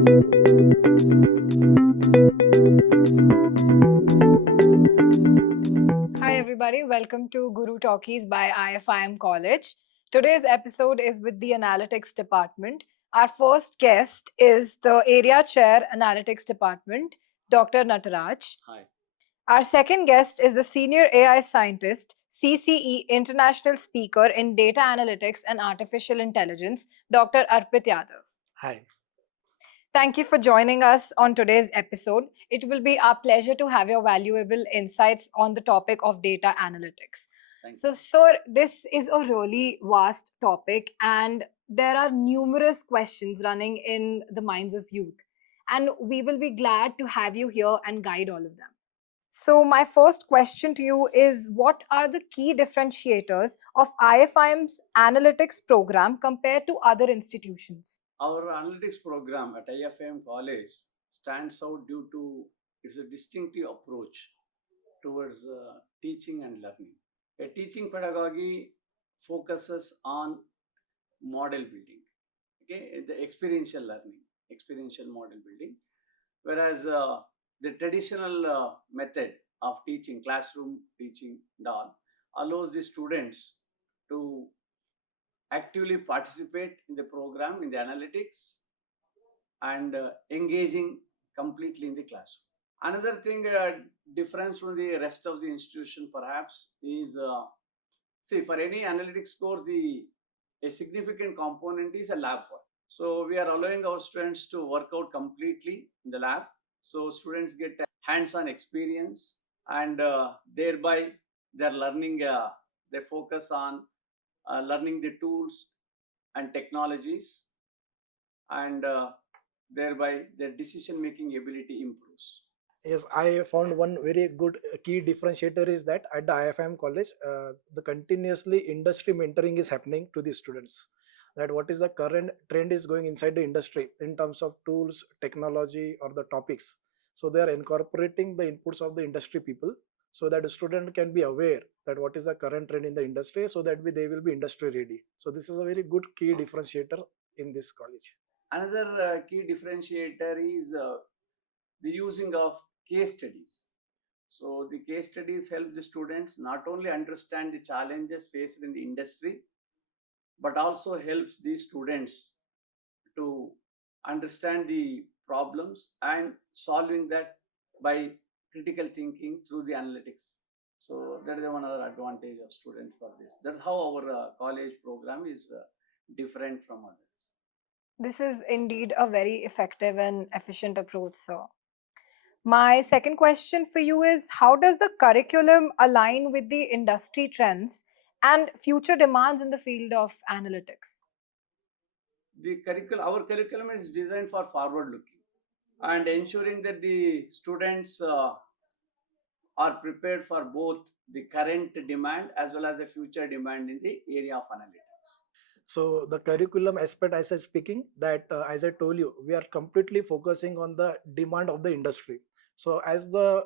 Hi everybody, welcome to Guru Talkies by IFIM College. Today's episode is with the Analytics Department. Our first guest is the Area Chair Analytics Department, Dr. Nataraj. Hi. Our second guest is the Senior AI Scientist, CCE International Speaker in Data Analytics and Artificial Intelligence, Dr. Arpit Yadav. Hi. Thank you for joining us on today's episode. It will be our pleasure to have your valuable insights on the topic of data analytics. So, sir, this is a really vast topic, and there are numerous questions running in the minds of youth. And we will be glad to have you here and guide all of them. So, my first question to you is, what are the key differentiators of IFIM's analytics program compared to other institutions? Our analytics program at IFIM College stands out due to its distinctive approach towards teaching and learning. A teaching pedagogy focuses on model building, okay, the experiential learning, experiential model building, whereas the traditional method of teaching, classroom teaching, and all, allows the students to actively participate in the program, in the analytics, and engaging completely in the classroom. Another thing, difference from the rest of the institution perhaps is, see, for any analytics course, a significant component is a lab work. So we are allowing our students to work out completely in the lab. So students get a hands-on experience, and thereby they're learning, they focus on learning the tools and technologies, and thereby their decision making ability improves. Yes, I found one very good key differentiator is that at the IFM college, the continuously industry mentoring is happening to the students. That what is the current trend is going inside the industry in terms of tools, technology, or the topics. So they are incorporating the inputs of the industry people so that the student can be aware that what is the current trend in the industry, so that they will be industry ready. So this is a very good key differentiator in this college. Another key differentiator is the using of case studies. So the case studies help the students not only understand the challenges faced in the industry, but also helps the students to understand the problems and solving that by critical thinking through the analytics. So that is one other advantage of students for this. That's how our college program is different from others. This is indeed a very effective and efficient approach, sir. My second question for you is, how does the curriculum align with the industry trends and future demands in the field of analytics? Our curriculum is designed for forward looking and ensuring that the students are prepared for both the current demand as well as the future demand in the area of analytics. So the curriculum aspect, as I speaking, that as I told you, we are completely focusing on the demand of the industry. So as the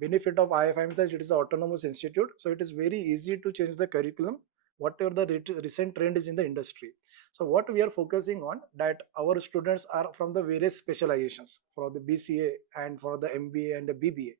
benefit of IFM is that it is an autonomous institute, so it is very easy to change the curriculum whatever the recent trend is in the industry. So what we are focusing on that our students are from the various specializations for the BCA and for the MBA and the BBA.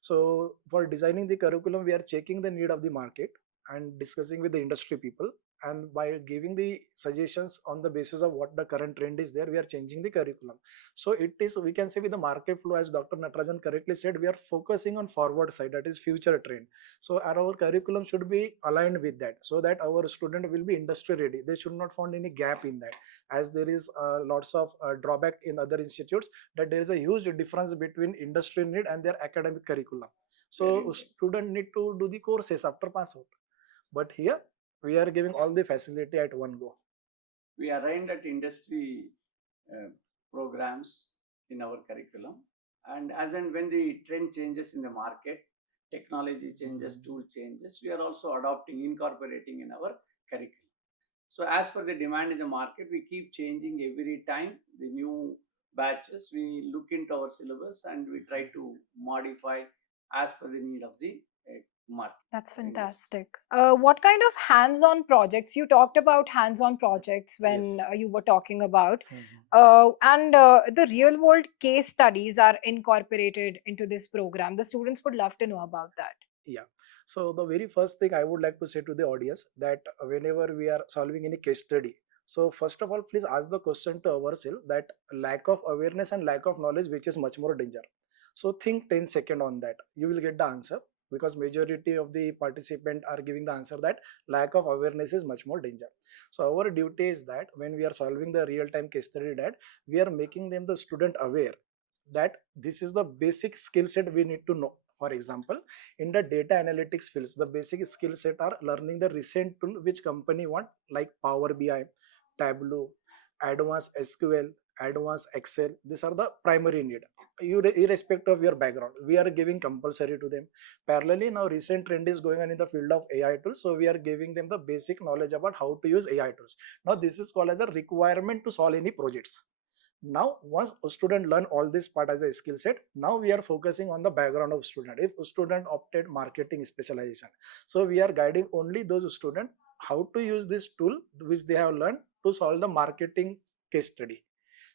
So for designing the curriculum, we are checking the need of the market and discussing with the industry people, and by giving the suggestions on the basis of what the current trend is there, we are changing the curriculum. So it is, we can say, with the market flow, as Dr. Natarajan correctly said, we are focusing on forward side, that is future trend. So our curriculum should be aligned with that, so that our student will be industry ready. They should not find any gap in that, as there is lots of drawback in other institutes, that there is a huge difference between industry need and their academic curriculum. So student need to do the courses after pass out, but here we are giving all the facility at one go. We are aimed at industry uh, programs in our curriculum, and as and when the trend changes in the market, technology changes, tool changes, we are also adopting, incorporating in our curriculum. So as per the demand in the market, we keep changing every time the new batches. We look into our syllabus and we try to modify as per the need of the a mark. That's Yes. fantastic. What kind of hands-on projects? You talked about hands-on projects when Yes. you were talking about, Mhm. and the real-world case studies are incorporated into this program. The students would love to know about that. Yeah. So the very first thing I would like to say to the audience that whenever we are solving any case study, so first of all, please ask the question to ourselves that lack of awareness and lack of knowledge, which is much more danger. So think 10 seconds on that. You will get the answer because majority of the participant are giving the answer that lack of awareness is much more danger. So our duty is that when we are solving the real-time case study that we are making them the student aware that this is the basic skill set we need to know. For example, in the data analytics fields, the basic skill set are learning the recent tool which company want, like Power BI, Tableau, Advanced SQL, Advanced Excel. These are the primary need. Irrespective of your background, we are giving compulsory to them. Parallelly, now recent trend is going on in the field of AI tools, so we are giving them the basic knowledge about how to use AI tools. Now this is called as a requirement to solve any projects. Now once a student learn all this part as a skill set, now we are focusing on the background of student. If a student opted marketing specialization, so we are guiding only those students how to use this tool which they have learned to solve the marketing case study.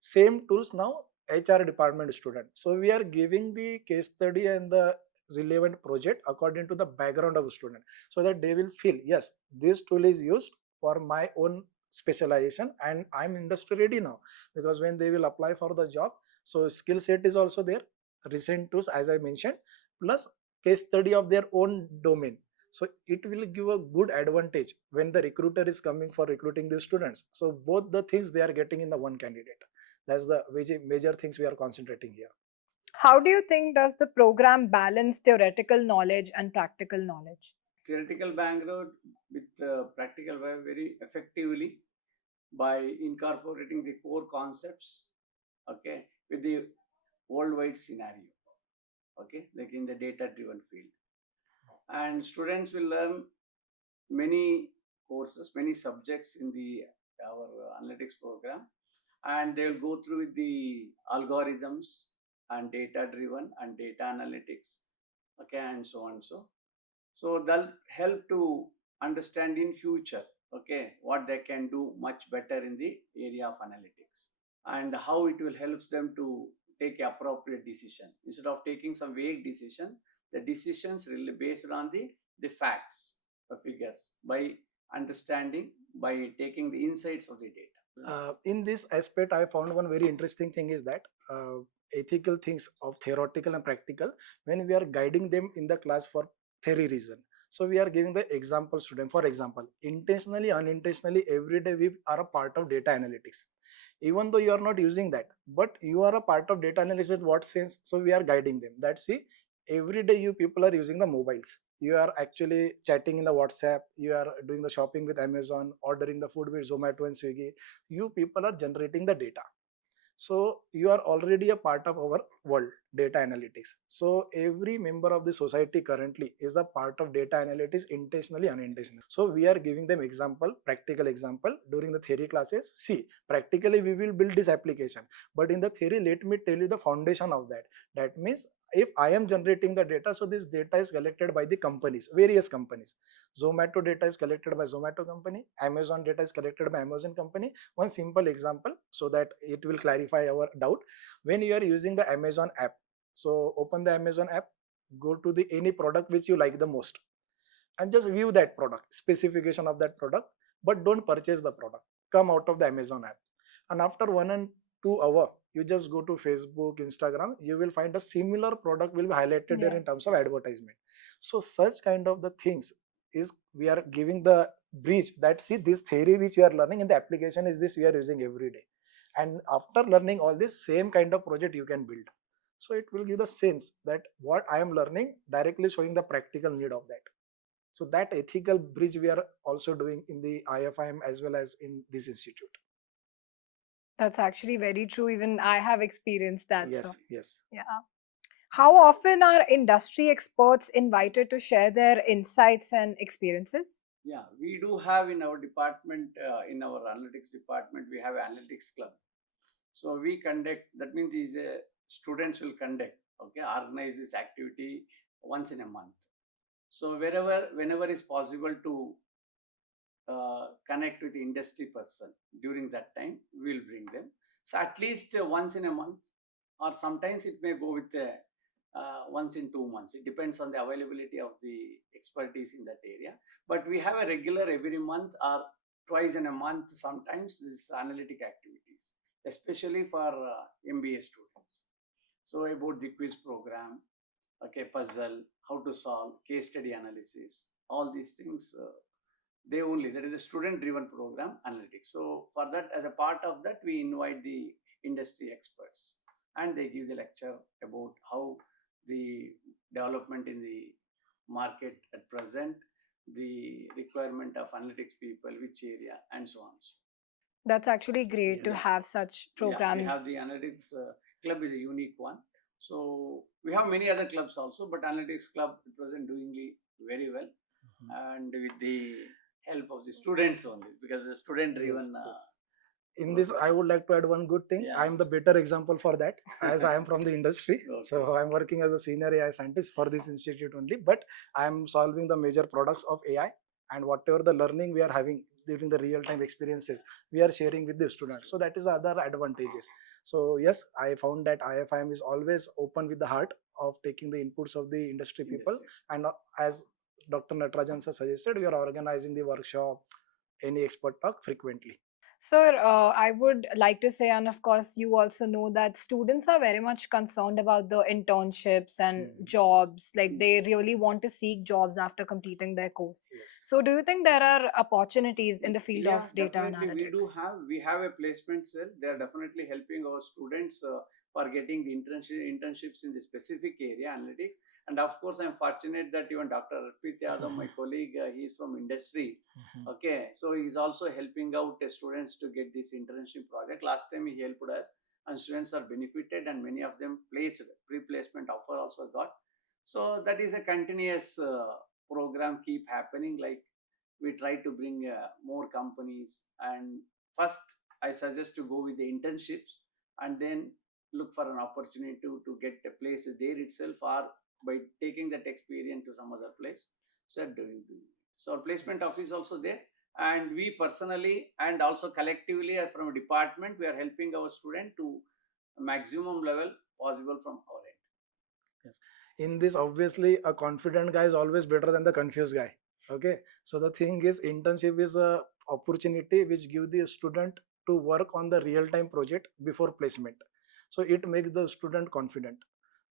Same tools now HR department student, so we are giving the case study and the relevant project according to the background of student, so that they will feel yes, this tool is used for my own specialization and I'm industry ready now. Because when they will apply for the job, so skill set is also there, recent tools as I mentioned, plus case study of their own domain. So it will give a good advantage when the recruiter is coming for recruiting the students. So both the things they are getting in the one candidate. That's the major things we are concentrating here. How do you think does the program balance theoretical knowledge and practical knowledge? Theoretical background with practical very effectively by incorporating the core concepts, okay, with the worldwide scenario, okay, like in the data driven field. And students will learn many courses, many subjects in the our analytics program, and they will go through with the algorithms and data driven and data analytics, okay, and so on. So they'll help to understand in future, okay, what they can do much better in the area of analytics, and how it will help them to take appropriate decision instead of taking some vague decision. The decisions really based on the facts, the figures, by understanding, by taking the insights of the data. In this aspect, I found one very interesting thing is that ethical things of theoretical and practical, when we are guiding them in the class for theory reason. So we are giving the example student. For example, intentionally, unintentionally, every day we are a part of data analytics. Even though you are not using that, but you are a part of data analysis. What sense? So we are guiding them. That see, every day you people are using the mobiles, you are actually chatting in the WhatsApp, you are doing the shopping with Amazon, ordering the food with Zomato and Swiggy, you people are generating the data. So you are already a part of our world, data analytics. So every member of the society currently is a part of data analytics, intentionally, unintentionally. So we are giving them example, practical example during the theory classes. See, practically we will build this application, but in the theory, let me tell you the foundation of that. That means if I am generating the data, so this data is collected by the companies, various companies. Zomato data is collected by Zomato company, Amazon data is collected by Amazon company. One simple example so that it will clarify our doubt. When you are using the Amazon app, so open the Amazon app, go to the any product which you like the most, and just view that product, specification of that product, but don't purchase the product. Come out of the Amazon app, and after 1 and 2 hour, you just go to Facebook, Instagram, you will find a similar product will be highlighted there in terms of advertisement. So such kind of the things is we are giving the bridge that see this theory which you are learning in the application is this we are using every day, and after learning all this same kind of project you can build. So it will give the sense that what I am learning directly showing the practical need of that. So that ethical bridge we are also doing in the IFIM as well as in this institute. That's actually very true. Even I have experienced that. So, Yes, yes. yeah. How often are industry experts invited to share their insights and experiences? Yeah, we do have in our department, in our analytics department, we have analytics club. So we conduct, that means these students will conduct, okay, organize this activity once in a month. So whenever is possible to connect with the industry person during that time, we'll bring them. So at least once in a month, or sometimes it may go with once in 2 months. It depends on the availability of the expertise in that area. But we have a regular every month or twice in a month, sometimes this analytic activities, especially for MBA students. So about the quiz program, okay, puzzle, how to solve, case study analysis, all these things. They only, that is a student driven program analytics. So for that, as a part of that, we invite the industry experts and they give the lecture about how the development in the market at present, the requirement of analytics people, which area, and so on. That's actually great to Yeah. have such Yeah, we programs. have the analytics club is a unique one. So we have many other clubs also, but analytics club at present doing very well, and with the help of the students only, because the student driven. Yes. In this, I would like to add one good thing. Yeah. I am the better example for that, as I am from the industry. Okay. So I'm working as a senior AI scientist for this institute only. But I am solving the major products of AI, and whatever the learning we are having during the real-time experiences, we are sharing with the students. So that is the other advantages. So yes, I found that IFIM is always open with the heart of taking the inputs of the industry people, and as Dr. Natarajan sir suggested, we are organizing the workshop, any expert talk frequently. Sir, I would like to say, and of course, you also know that students are very much concerned about the internships and jobs. Like they really want to seek jobs after completing their course. Yes. So, do you think there are opportunities in the field of data definitely analytics? We have a placement cell. They are definitely helping our students for getting the internships in the specific area analytics. And of course, I'm fortunate that even Dr. Arpit Yadav, my colleague, he is from industry. Okay, so he's also helping out the students to get this internship project. Last time he helped us, and students are benefited, and many of them placed pre-placement offer also got. So that is a continuous program keep happening. Like we try to bring more companies, and first I suggest to go with the internships, and then look for an opportunity to get a place there itself, or by taking that experience to some other place. So doing so our placement office also there, and we personally and also collectively from a department, we are helping our student to maximum level possible from our end. Yes. In this, obviously, a confident guy is always better than the confused guy. Okay. So the thing is, internship is a opportunity which give the student to work on the real-time project before placement. So it makes the student confident.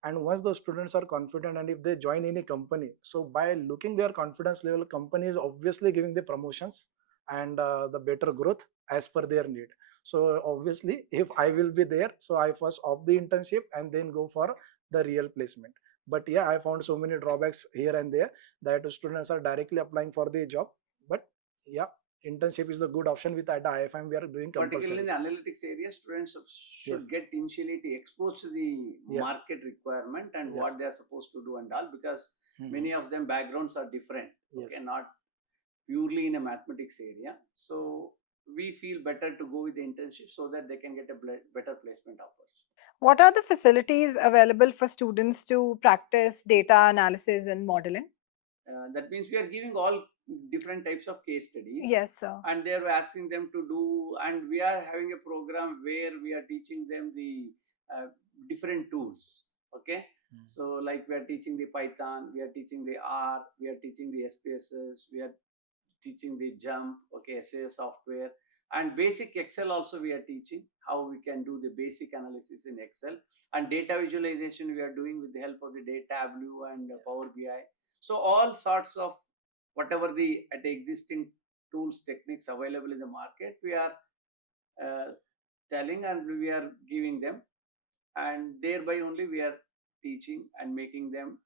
And once the students are confident, and if they join any company, so by looking their confidence level, company is obviously giving the promotions and the better growth as per their need. So obviously, if I will be there, so I first opt the internship and then go for the real placement. But yeah, I found so many drawbacks here and there that students are directly applying for the job. But yeah, internship is a good option. With at IFM we are doing Particularly compulsory. in the analytics area, students should Yes. get initially to expose to the Yes. market requirement and Yes. what they are supposed to do and all, because Mhm. many of them backgrounds are different. Yes. Okay, not purely in a mathematics area. So we feel better to go with the internship so that they can get a better placement offers. What are the facilities available for students to practice data analysis and modeling? That means we are giving all different types of case studies. Yes, sir. And they are asking them to do, and we are having a program where we are teaching them the different tools. Okay. So like we are teaching the Python, we are teaching the R, we are teaching the SPSS, we are teaching the Jump, okay, SAS software, and basic Excel also we are teaching how we can do the basic analysis in Excel, and data visualization we are doing with the help of the data Tableau and Power BI. So all sorts of whatever the at the existing tools techniques available in the market, we are telling and we are giving them, and thereby only we are teaching and making them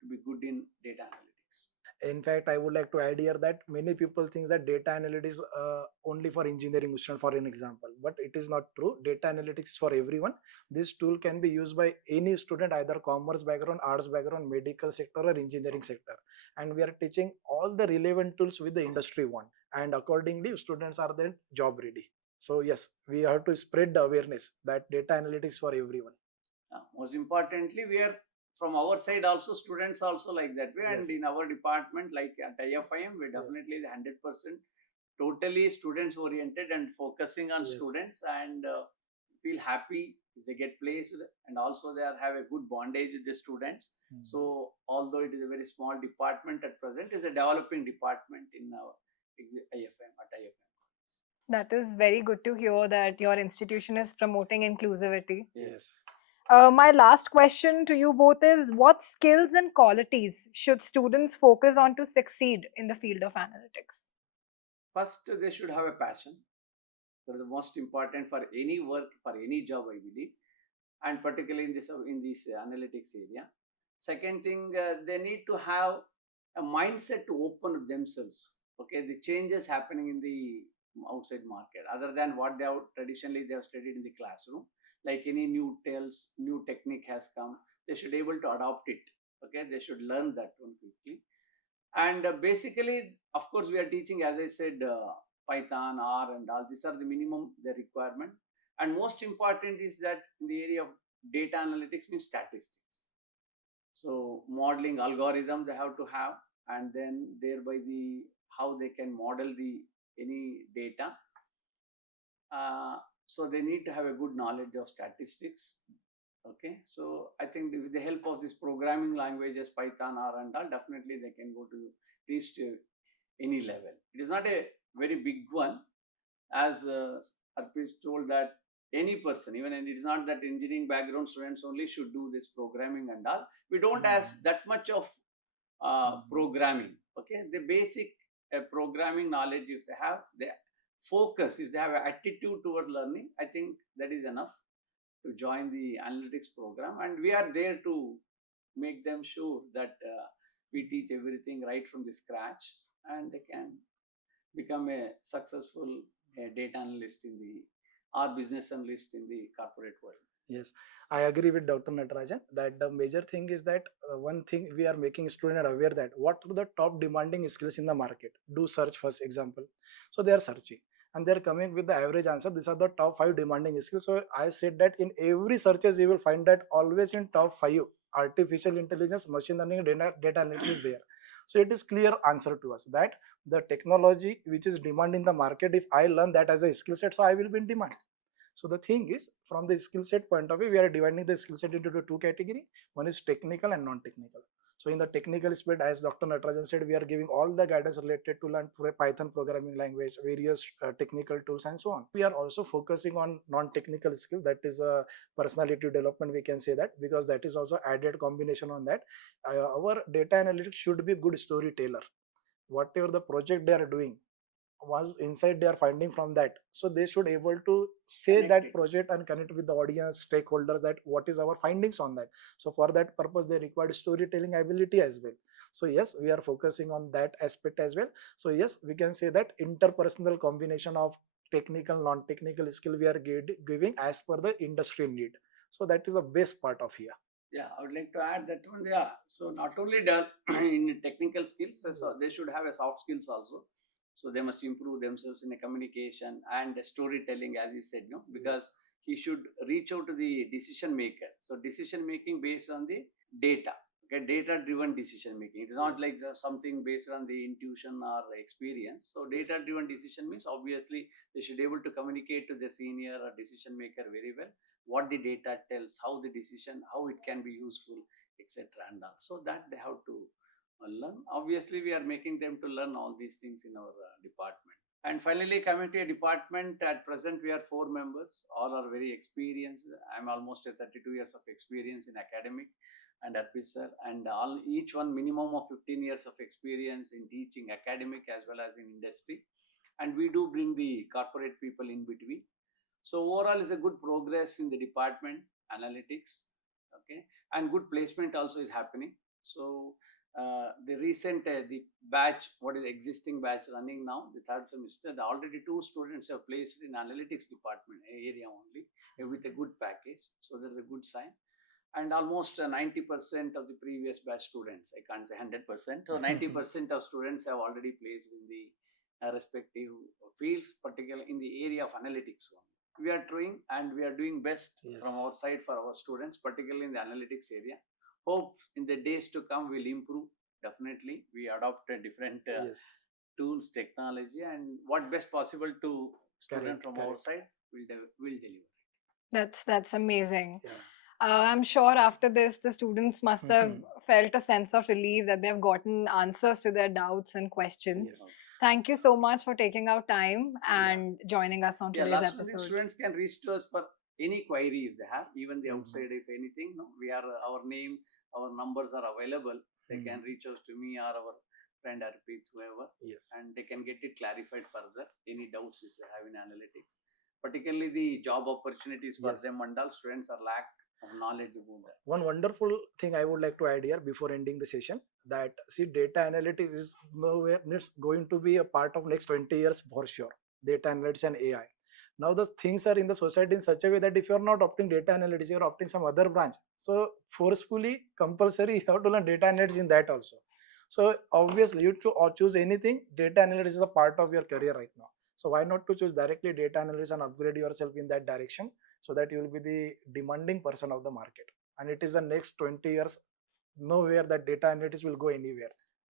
to be good in data analytics. In fact, I would like to add here that many people think that data analytics only for engineering student, for an example, but it is not true. Data analytics is for everyone. This tool can be used by any student, either commerce background, arts background, medical sector, or engineering sector. And we are teaching all the relevant tools with the industry one, and accordingly, students are then job ready. So yes, we have to spread the awareness that data analytics for everyone. Most importantly, we are from our side also, students also like that way. And Yes. in our department, like at IFIM, we definitely the 100% totally students oriented and focusing on Yes. students, and feel happy if they get placed, and also they have a good bondage with the students. So although it is a very small department at present, it's a developing department in our IFM at IFM. That is very good to hear that your institution is promoting inclusivity. Yes. My last question to you both is, what skills and qualities should students focus on to succeed in the field of analytics? First, they should have a passion. That is the most important for any work, for any job, I believe, and particularly in this analytics area. Second thing, they need to have a mindset to open up themselves. Okay, the changes happening in the outside market, other than what they have traditionally they have studied in the classroom, like any new tales, new technique has come, they should be able to adopt it. Okay, they should learn that one quickly. And basically, of course, we are teaching, as I said, Python, R, and all. These are the minimum the requirement. And most important is that in the area of data analytics means statistics. So modeling algorithm they have to have, and then thereby the how they can model the any data. So they need to have a good knowledge of statistics. Okay, so I think with the help of this programming languages, Python, R, and all, definitely they can go to reach to any level. It is not a very big one, as Arpish told, that any person, even and it is not that engineering background students only should do this programming and all. We don't ask that much of programming. Okay, the basic programming knowledge if they have, the focus is they have an attitude toward learning. I think that is enough to join the analytics program, and we are there to make them sure that we teach everything right from the scratch, and they can become a successful data analyst in the or business analyst in the corporate world. Yes, I agree with Dr. Natarajan that the major thing is that one thing we are making student aware that what are the top demanding skills in the market. Do search first example. So they are searching and they are coming with the average answer. These are the top 5 demanding skills. So I said that in every searches you will find that always in top 5 artificial intelligence, machine learning, data analytics is there. So it is clear answer to us that the technology which is demand in the market, if I learn that as a skill set, so I will be in demand. So the thing is, from the skill set point of view, we are dividing the skill set into two categories. One is technical and non-technical. So in the technical aspect, as Dr. Natarajan said, we are giving all the guidance related to learn Python programming language, various technical tools, and so on. We are also focusing on non-technical skill, that is a personality development, we can say that, because that is also added combination on that. Our data analytics should be good storyteller. Whatever the project they are doing, was inside they are finding from that, so they should able to say Connect that it. project and connect with the audience stakeholders that what is our findings on that. So for that purpose they require storytelling ability as well. So yes, we are focusing on that aspect as well. So yes, we can say that interpersonal combination of technical non-technical skill we are giving as per the industry need. So that is the best part of here. Yeah, I would like to add that one. Yeah, so not only done in technical skills, so Yes. they should have a soft skills also. So they must improve themselves in a communication and storytelling, as he said, no, because he should reach out to the decision maker. So decision making based on the data. Okay, data driven decision making. It's not Yes. like something based on the intuition or experience. So Yes. data driven decision means obviously they should be able to communicate to the senior or decision maker very well what the data tells, how the decision, how it can be useful, etc. And all. So that they have to learn. Obviously, we are making them to learn all these things in our department. And finally, coming to a department, at present we are 4 members. All are very experienced. I'm almost at 32 years of experience in academic and officer, and all each one minimum of 15 years of experience in teaching academic as well as in industry. And we do bring the corporate people in between. So overall is a good progress in the department analytics. Okay, and good placement also is happening. So the recent the batch, what is the existing batch running now, the third semester, already 2 students have placed in analytics department area only with a good package. So that's a good sign. And almost 90% of the previous batch students, I can't say 100%, so 90% of students have already placed in the respective fields, particularly in the area of analytics. We are trying and we are doing best Yes. from our side for our students, particularly in the analytics area. hope in the days to come will improve. Definitely, we adopt a different Yes. tools, technology, and what best possible to student Correct, from our correct. side will deliver. That's amazing. Yeah. I'm sure after this, the students must have felt a sense of relief that they've gotten answers to their doubts and questions. Yes. Thank you so much for taking out time Yeah. and joining us on Yeah, today's last thing, episode. students can reach to us for any query if they have, even the Mhm. outside, if anything. No, we are our name, our numbers are available. They can reach us to me or our friend Arpit, whoever, Yes. and they can get it clarified further. Any doubts if they have in analytics, particularly the job opportunities for Yes. them, and all students are lack of knowledge about that. One wonderful thing I would like to add here before ending the session, that see, data analytics is nowhere it's going to be a part of next 20 years for sure. Data analytics and AI. Now the things are in the society in such a way that if you're not opting data analytics, you're opting some other branch. So forcefully, compulsory, you have to learn data analytics in that also. So obviously, you choose anything, data analytics is a part of your career right now. So why not to choose directly data analytics and upgrade yourself in that direction, so that you will be the demanding person of the market. And it is the next 20 years, nowhere that data analytics will go anywhere.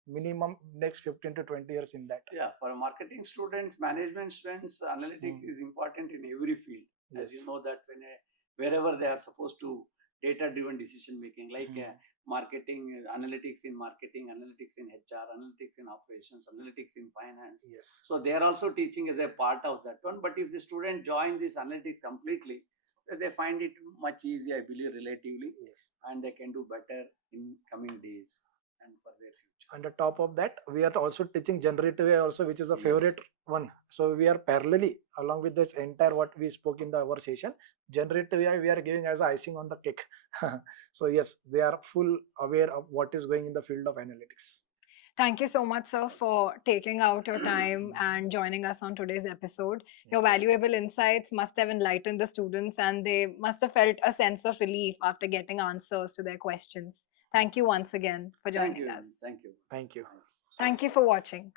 Minimum next 15 to 20 years in that. Yeah, for marketing students, management students, analytics is important in every field. As you Yes. know that wherever they are supposed to data-driven decision making, like marketing, analytics in marketing, analytics in HR, analytics in operations, analytics in finance. Yes. So they are also teaching as a part of that one. But if the student join this analytics completely, they find it much easier, I believe, relatively, Yes. and they can do better in coming days and for their future. And on top of that, we are also teaching generative AI also, which is a Yes. favorite one. So we are parallelly, along with this entire what we spoke in the our session, generative AI we are giving as icing on the cake. So yes, they are full aware of what is going in the field of analytics. Thank you so much, sir, for taking out your time and joining us on today's episode. Your valuable insights must have enlightened the students and they must have felt a sense of relief after getting answers to their questions. Thank you once again for Thank joining you. us. Thank you. Thank you. Thank you for watching.